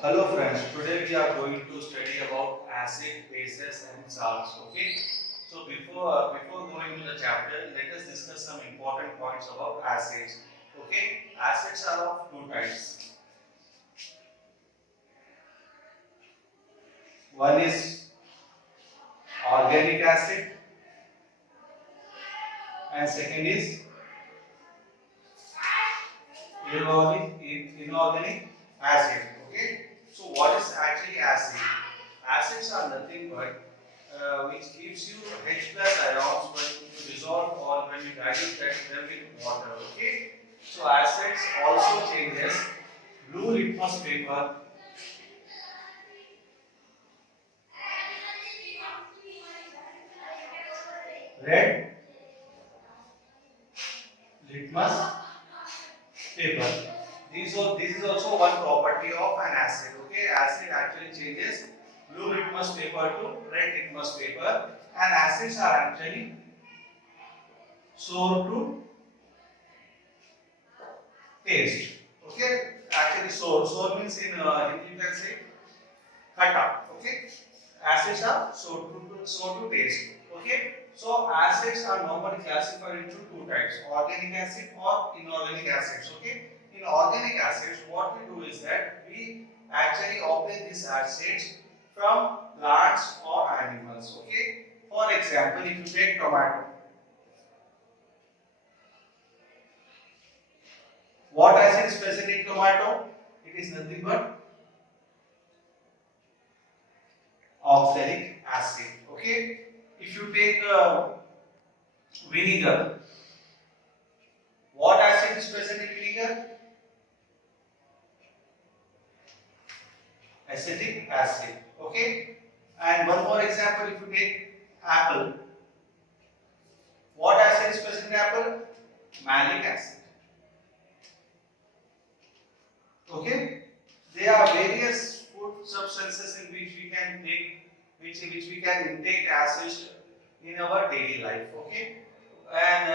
Hello friends, today we are going to study about acid, bases and salts. Okay. So before going to the chapter, let us discuss some important points about acids. Okay. Acids are of two types. One is organic acid and second is inorganic acid. Okay. So what is actually acid? Acids are nothing but which gives you H plus ions when you dissolve or when you dilute them in water. Okay. So acids also changes blue litmus paper, red litmus paper. This is also one property of an acid. Okay, acid actually changes blue litmus paper to red litmus paper, and acids are actually sour to taste. Okay, actually sour means in Hindi you can say khata. Okay, acids are sour to taste. Okay, so acids are normally classified into two types: organic acid or inorganic acids. Okay, in organic acids, what we do is that we actually obtain these acids from plants or animals. Okay, for example, if you take tomato, what acid is present in tomato? It is nothing but oxalic acid. Okay, if you take vinegar, what acid is present in vinegar? Acetic acid. Okay, and one more example, if you take apple, what acid is present in apple? Malic acid. Okay, there are various food substances in which we can take, which we can intake acids in our daily life. Okay, and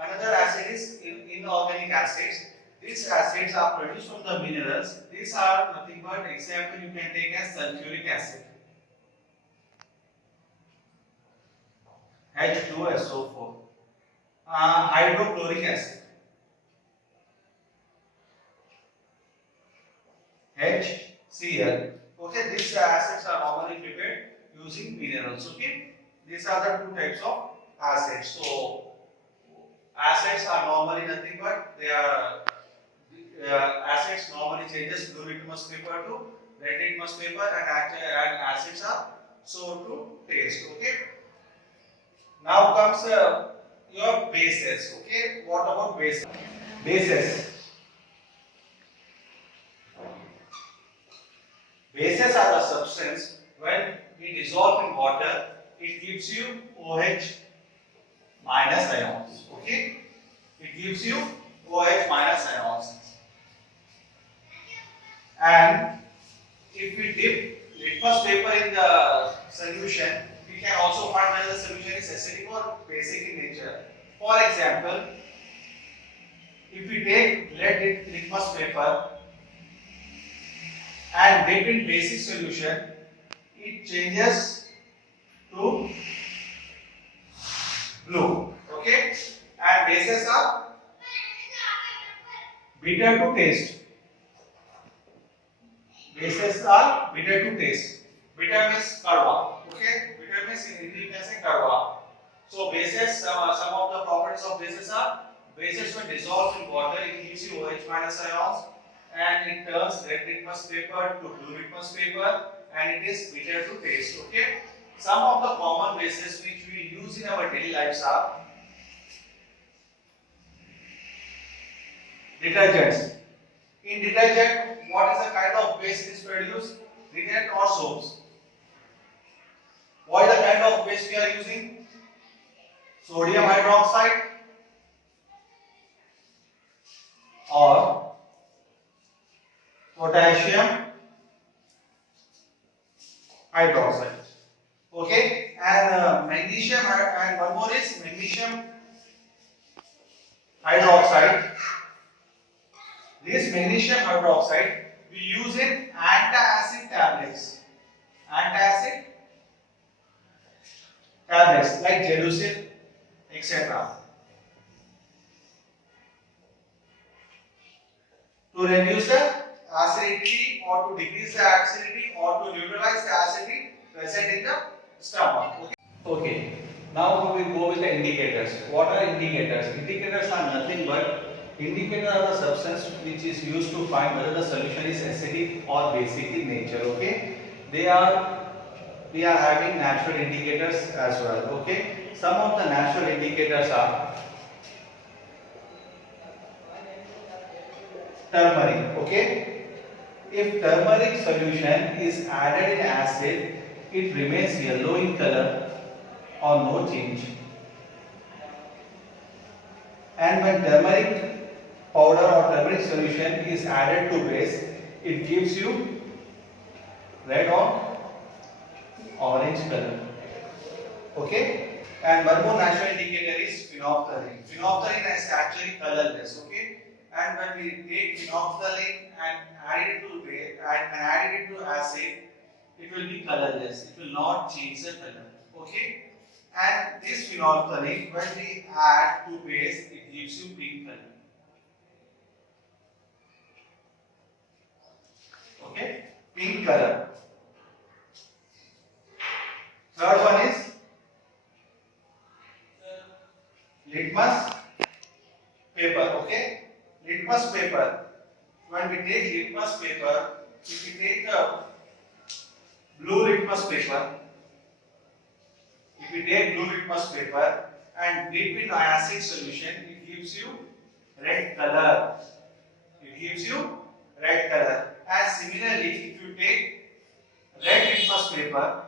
another acid is inorganic acids. These acids are produced from the minerals. These are nothing but example you can take as sulfuric acid, H2SO4, hydrochloric acid, HCl. Okay, these acids are normally prepared using minerals. Okay, these are the two types of acids. So acids are normally nothing but they are acids normally changes blue litmus paper to red litmus paper, and acids are sour to taste. Okay. Now comes your bases. Okay. What about bases? Bases. Bases are the substance when we dissolve in water, it gives you OH minus ions. Okay. It gives you OH minus ions. And if we dip litmus paper in the solution, we can also find whether the solution is acidic or basic in nature. For example, if we take red litmus paper and dip in basic solution, it changes to blue. Okay, and bases are bitter to taste. Bases are bitter to taste. Bitter means karwa. Okay, bitter means in Hindi you can say karwa. So bases, some of the properties of bases are: bases when dissolved in water, it gives you OH minus ions, and it turns red litmus paper to blue litmus paper, and it is bitter to taste. Okay. Some of the common bases which we use in our daily lives are detergents. In detergent, what is the kind of base it is produced? Detergent or soaps. What is the kind of base we are using? Sodium hydroxide or potassium hydroxide. Okay, and magnesium, and one more is magnesium hydroxide. This magnesium hydroxide we use in reduce it, etc. To reduce the acidity or to decrease the acidity or to neutralize the acidity present in the stomach. Okay. Now we will go with the indicators. What are indicators? Indicators are nothing but indicators are the substance which is used to find whether the solution is acidic or basic in nature. Okay. We are having natural indicators as well. Okay. Some of the natural indicators are turmeric. Okay. If turmeric solution is added in acid, it remains yellow in color or no change. And when turmeric powder or turmeric solution is added to base, it gives you red or orange color. Okay. And one more natural indicator is phenolphthalein. Phenolphthalein is actually colorless. Okay. And when we take phenolphthalein and add it to base and add it into acid, it will be colorless. It will not change the color. Okay. And this phenolphthalein, when we add to base, it gives you pink color. Okay, pink color. Third one is litmus paper. Okay, litmus paper. When we take litmus paper, if we take the blue litmus paper, and dip in acid solution, it gives you red color. And similarly, if you take red litmus paper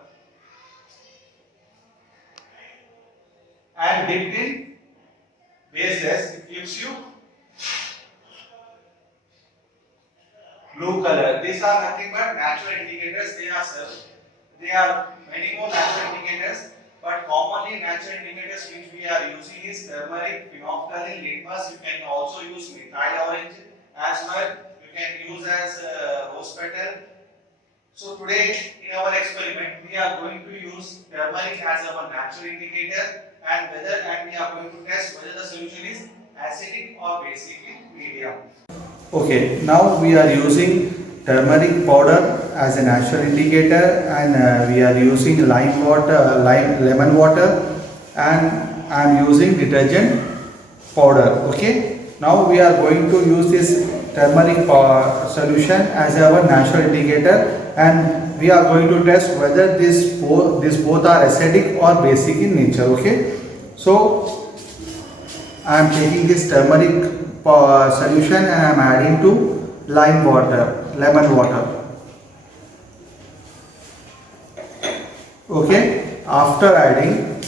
and dip in bases, it gives you blue color. These are nothing but natural indicators. They are many more natural indicators, but commonly natural indicators which we are using is turmeric, phenolphthalein, litmus. You can also use methyl orange as well. You can use as rose petal. So today in our experiment we are going to use turmeric as our natural indicator, and we are going to test whether the solution is acidic or basic in medium. Okay, now we are using turmeric powder as a natural indicator, and we are using lemon water, and I am using detergent powder. Okay, now we are going to use this turmeric solution as our natural indicator, and we are going to test whether these both are acidic or basic in nature. Okay, so I am taking this turmeric solution and I am adding to lemon water. Okay, after adding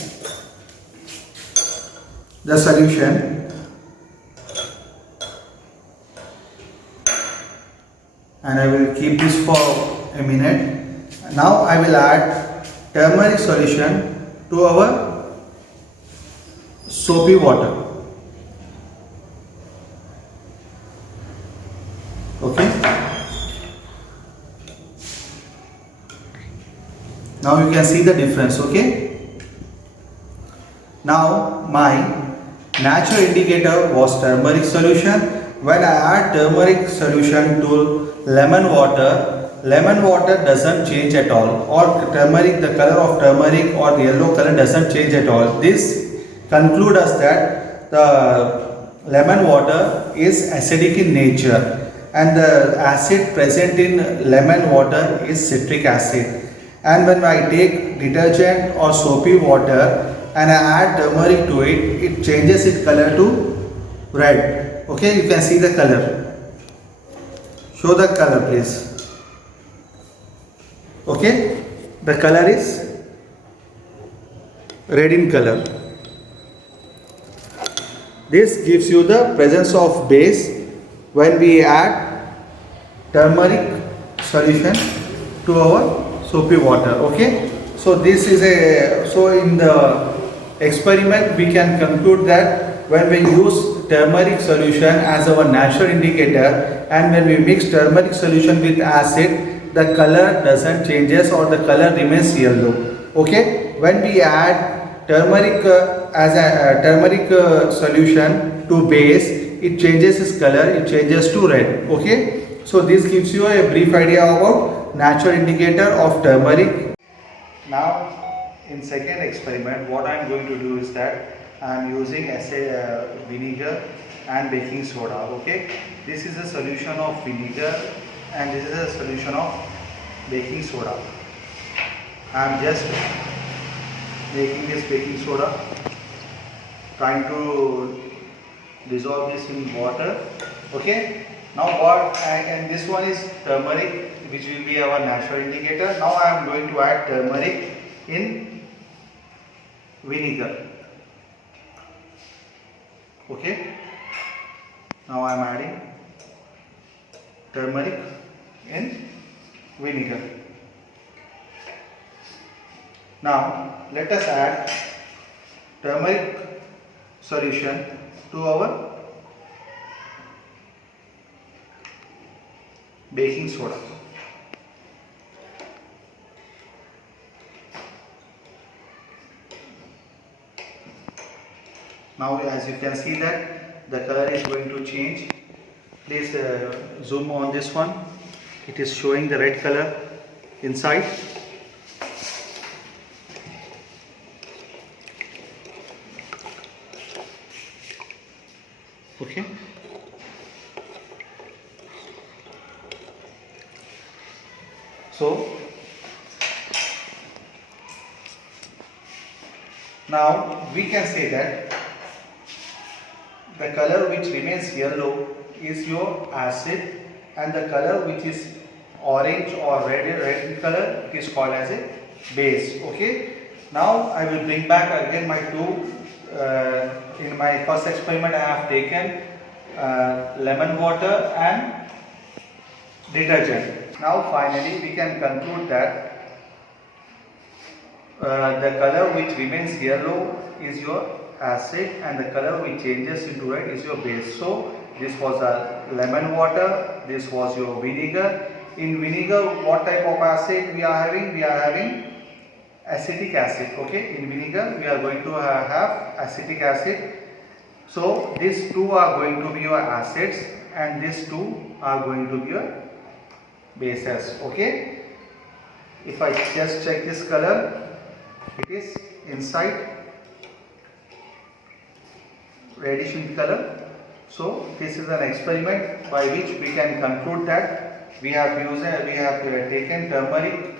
the solution, and I will keep this for a minute. Now I will add turmeric solution to our soapy water. Okay, now you can see the difference. Okay, now my natural indicator was turmeric solution. When I add turmeric solution to lemon water doesn't change at all, or turmeric, the color of turmeric or yellow color doesn't change at all. This concludes us that the lemon water is acidic in nature, and the acid present in lemon water is citric acid. And when I take detergent or soapy water and I add turmeric to it, it changes its color to red. Okay, you can see the color. Show the color please. Okay, the color is red in color. This gives you the presence of base when we add turmeric solution to our soapy water. Okay, so this is in the experiment we can conclude that when we use turmeric solution as our natural indicator, and when we mix turmeric solution with acid, the color doesn't changes or the color remains yellow. Okay, when we add turmeric as a turmeric solution to base, it changes its color, it changes to red. Okay, so this gives you a brief idea about natural indicator of turmeric. Now in second experiment, what I am going to do is that I am using vinegar and baking soda. Okay, this is a solution of vinegar and this is a solution of baking soda. I am just making this baking soda, trying to dissolve this in water. Okay, now and this one is turmeric, which will be our natural indicator. Now I am going to add turmeric in vinegar. Okay, now I am adding turmeric in vinegar. Now let us add turmeric solution to our baking soda. Now as you can see that the color is going to change. Please zoom on this one. It is showing the red color inside. Okay. So now we can say that the color which remains yellow is your acid, and the color which is orange or red in color, it is called as a base. Okay. Now I will bring back again my two. In my first experiment I have taken lemon water and detergent. Now finally we can conclude that the color which remains yellow is your acid and the color which changes into red is your base. So this was a lemon water, this was your vinegar. In vinegar, what type of acid we are having? We are having acetic acid. Okay, in vinegar we are going to have acetic acid. So these two are going to be your acids and these two are going to be your bases. Okay, if I just check this color, it is inside reddish in color. So this is an experiment by which we can conclude that we have taken turmeric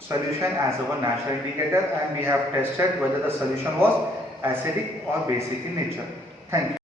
solution as our natural indicator and we have tested whether the solution was acidic or basic in nature. Thank you.